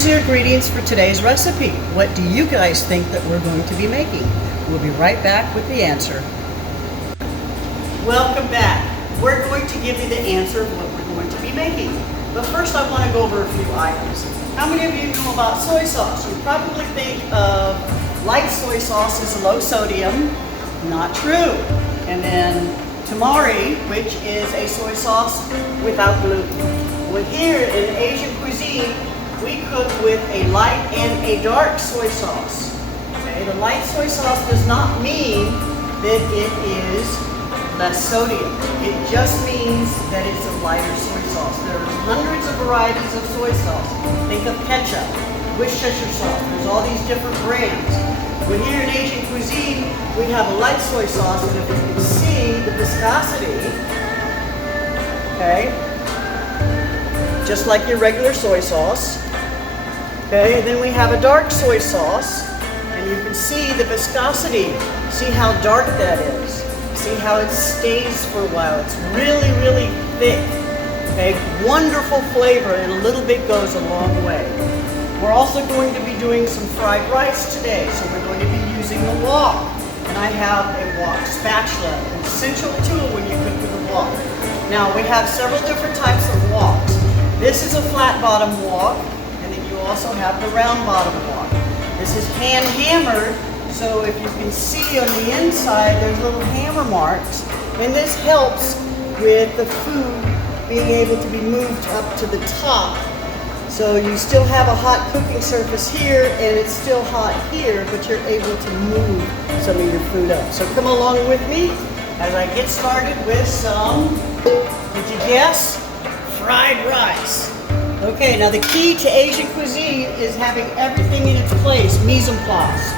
The ingredients for today's recipe. What do you guys think that we're going to be making? We'll be right back with the answer. Welcome back. We're going to give you the answer of what we're going to be making. But first I want to go over a few items. How many of you know about soy sauce? You probably think of light soy sauce as low sodium. Not true. And then tamari, which is a soy sauce without gluten. Well, here in Asian cuisine, we cook with a light and a dark soy sauce. Okay, the light soy sauce does not mean that it is less sodium. It just means that it's a lighter soy sauce. There are hundreds of varieties of soy sauce. Think of ketchup, Worcestershire sauce. There's all these different brands. But here in Asian cuisine, we have a light soy sauce, and if you can see the viscosity, okay, just like your regular soy sauce. Okay, and then we have a dark soy sauce, and you can see the viscosity. See how dark that is. See how it stays for a while. It's really, really thick. Okay, wonderful flavor, and a little bit goes a long way. We're also going to be doing some fried rice today, so we're going to be using the wok. And I have a wok spatula, an essential tool when you cook with a wok. Now, we have several different types of woks. This is a flat bottom wok, and then you also have the round bottom wok. This is hand hammered, so if you can see on the inside, there's little hammer marks, and this helps with the food being able to be moved up to the top. So you still have a hot cooking surface here, and it's still hot here, but you're able to move some of your food up. So come along with me as I get started with some, did you guess? Fried rice. Okay, now the key to Asian cuisine is having everything in its place, mise en place.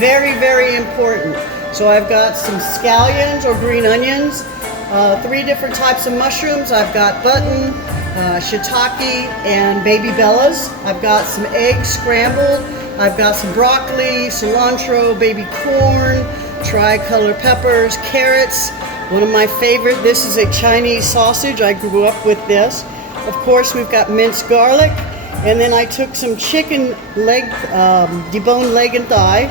Very, very important. So I've got some scallions or green onions, 3 different types of mushrooms. I've got button, shiitake, and baby bellas. I've got some eggs scrambled. I've got some broccoli, cilantro, baby corn, tricolor peppers, carrots. One of my favorite, this is a Chinese sausage. I grew up with this. Of course, we've got minced garlic. And then I took some chicken leg, deboned leg and thigh,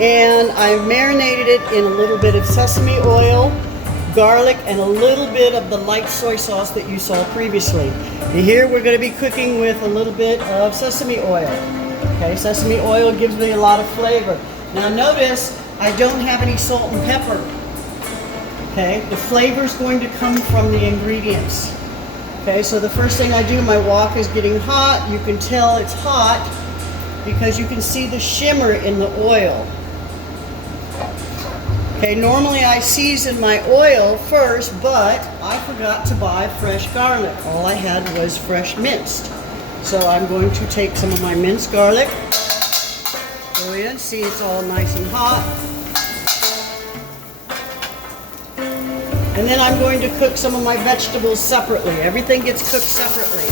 and I marinated it in a little bit of sesame oil, garlic, and a little bit of the light soy sauce that you saw previously. And here we're going to be cooking with a little bit of sesame oil. Okay, sesame oil gives me a lot of flavor. Now notice I don't have any salt and pepper. Okay, the flavor is going to come from the ingredients. Okay, so the first thing I do, my wok is getting hot. You can tell it's hot because you can see the shimmer in the oil. Okay, normally I season my oil first, but I forgot to buy fresh garlic. All I had was fresh minced. So I'm going to take some of my minced garlic, go in, see it's all nice and hot. And then I'm going to cook some of my vegetables separately. Everything gets cooked separately.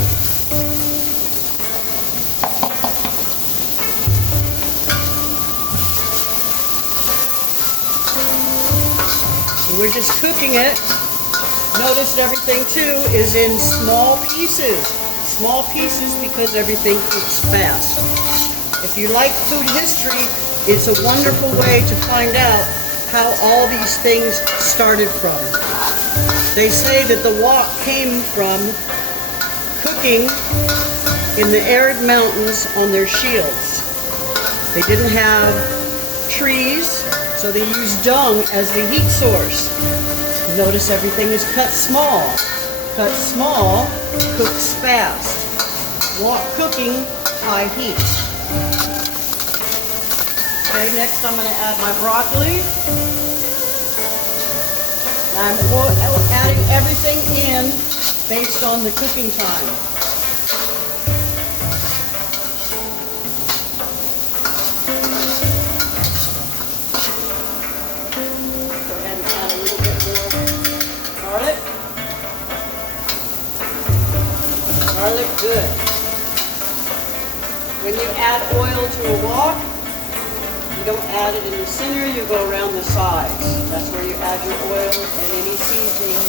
So we're just cooking it. Notice everything too is in small pieces. Small pieces because everything cooks fast. If you like food history, it's a wonderful way to find out how all these things started from. They say that the wok came from cooking in the arid mountains on their shields. They didn't have trees, so they used dung as the heat source. Notice everything is cut small. Cut small, cooks fast. Wok cooking, high heat. Okay, next I'm going to add my broccoli. I'm adding everything in based on the cooking time. Go ahead and add a little bit more garlic. Garlic, good. When you add oil to a wok, you don't add it in the center, you go around the sides. That's where you add your oil and any seasoning,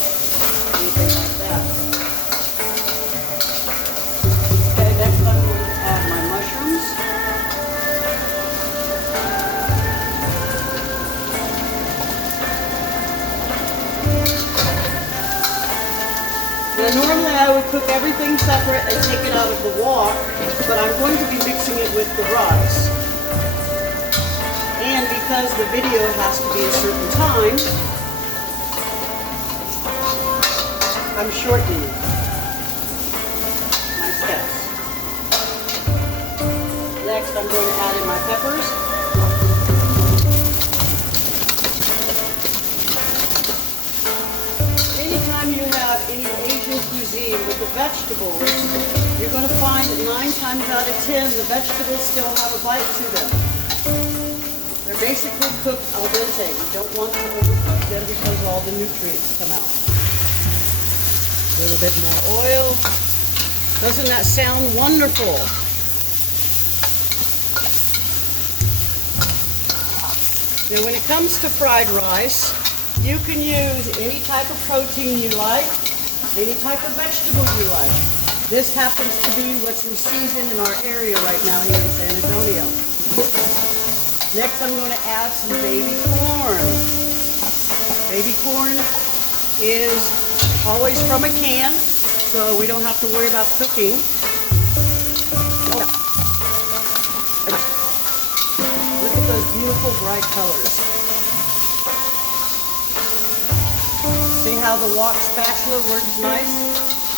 anything like that. Okay, next I'm going to add my mushrooms. cook everything separate and take it out of the wok, but I'm going to be mixing it with the rice. And because the video has to be a certain time, I'm shortening my steps. Next, I'm going to add in my peppers. Anytime you have any Asian cuisine with the vegetables, you're going to find that 9 times out of 10, the vegetables still have a bite to them. They're basically cooked al dente. You don't want to overcook them because all the nutrients come out. A little bit more oil. Doesn't that sound wonderful? Now when it comes to fried rice, you can use any type of protein you like, any type of vegetable you like. This happens to be what's in season in our area right now here in San Antonio. Next I'm going to add some baby corn. Baby corn is always from a can, so we don't have to worry about cooking. Look at those beautiful bright colors. See how the wok spatula works nice,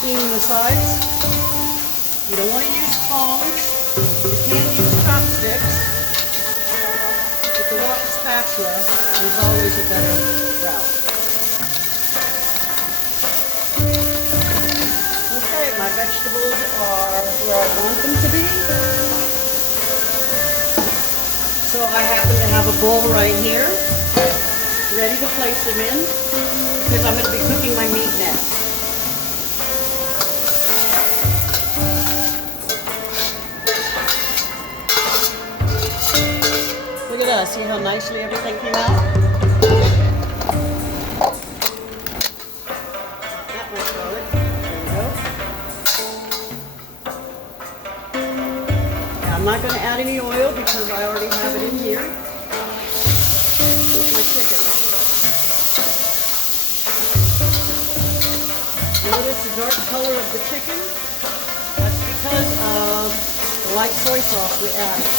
cleaning the sides? You don't want to use tongs. You can't use chopsticks. But the wok spatula is always a better route. Okay, my vegetables are where I want them to be. So I happen to have a bowl right here, ready to place them in, because I'm going to be cooking my meat next. Look at that, see how nicely everything came out? That was good. There we go. Now, I'm not going to add any oil because I already have it in here with my chicken. Notice the dark color of the chicken? That's because of the light soy sauce we added.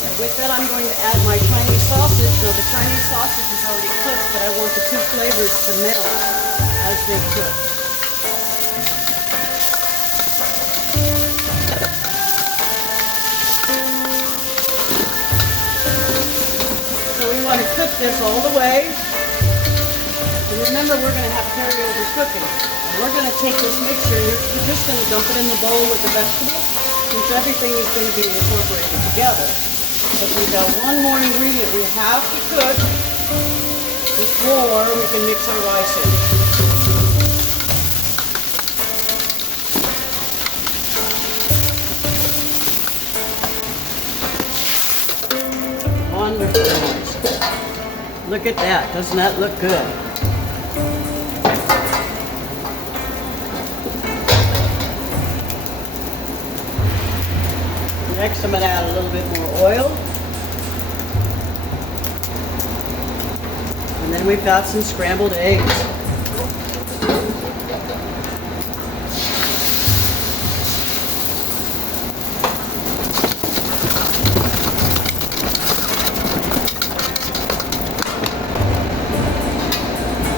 And with that I'm going to add my Chinese sausage. Now the Chinese sausage is already cooked, but I want the two flavors to melt as they cook. We want to cook this all the way. And remember, we're going to have carryover cooking. And we're going to take this mixture, you're just going to dump it in the bowl with the vegetables, since everything is going to be incorporated together. But we've got one more ingredient we have to cook before we can mix our rice in. Wonderful. Look at that. Doesn't that look good? Next, I'm going to add a little bit more oil. And then we've got some scrambled eggs.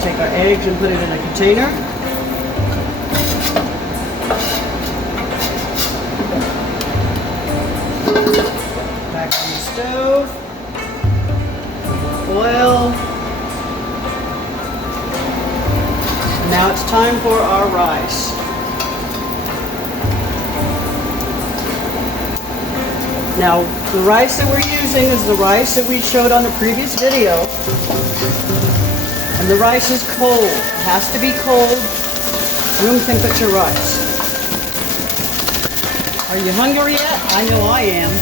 Take our eggs and put it in a container. Back on the stove. Oil. Now it's time for our rice. Now the rice that we're using is the rice that we showed on the previous video. And the rice is cold. It has to be cold, room temperature rice. Are you hungry yet? I know I am.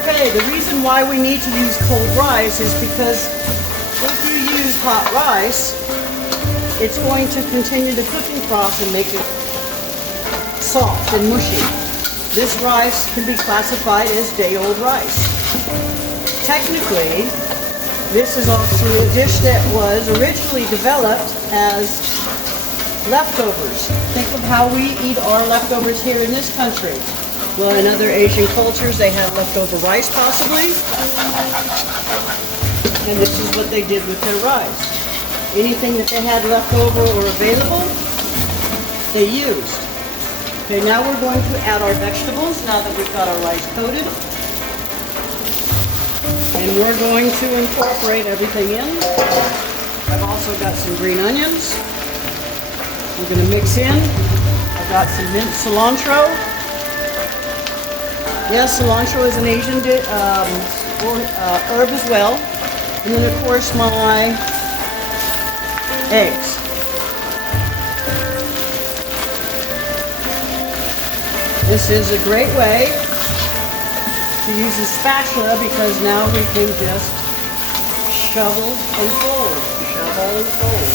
Okay, the reason why we need to use cold rice is because if you use hot rice, it's going to continue the cooking process and make it soft and mushy. this rice can be classified as day-old rice. Technically, this is also a dish that was originally developed as leftovers. Think of how we eat our leftovers here in this country. Well, in other Asian cultures, they have leftover rice possibly. And this is what they did with their rice. Anything that they had left over or available, they used. Okay, now we're going to add our vegetables now that we've got our rice coated. And we're going to incorporate everything in. I've also got some green onions. We're going to mix in. I've got some minced cilantro. Yes, cilantro is an Asian herb as well. And then of course my eggs. This is a great way to use a spatula because now we can just shovel and fold, shovel and fold.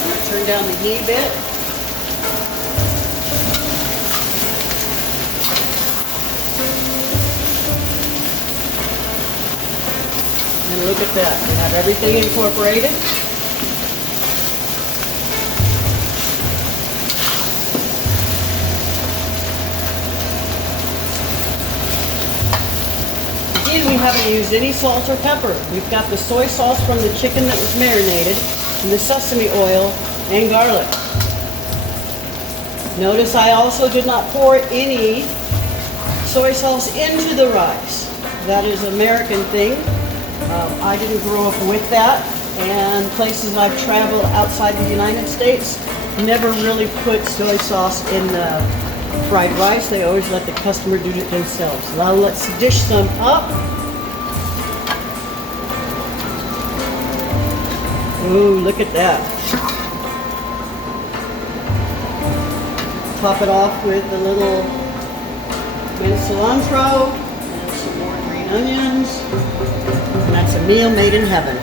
I'm going to turn down the heat a bit. And look at that, we have everything incorporated. Again, we haven't used any salt or pepper. We've got the soy sauce from the chicken that was marinated, and the sesame oil and garlic. Notice I also did not pour any soy sauce into the rice. That is an American thing. I didn't grow up with that, and places I've traveled outside the United States never really put soy sauce in the fried rice. They always let the customer do it themselves. Now let's dish some up. Ooh, look at that. Top it off with a little minced cilantro and some more green onions. And that's a meal made in heaven.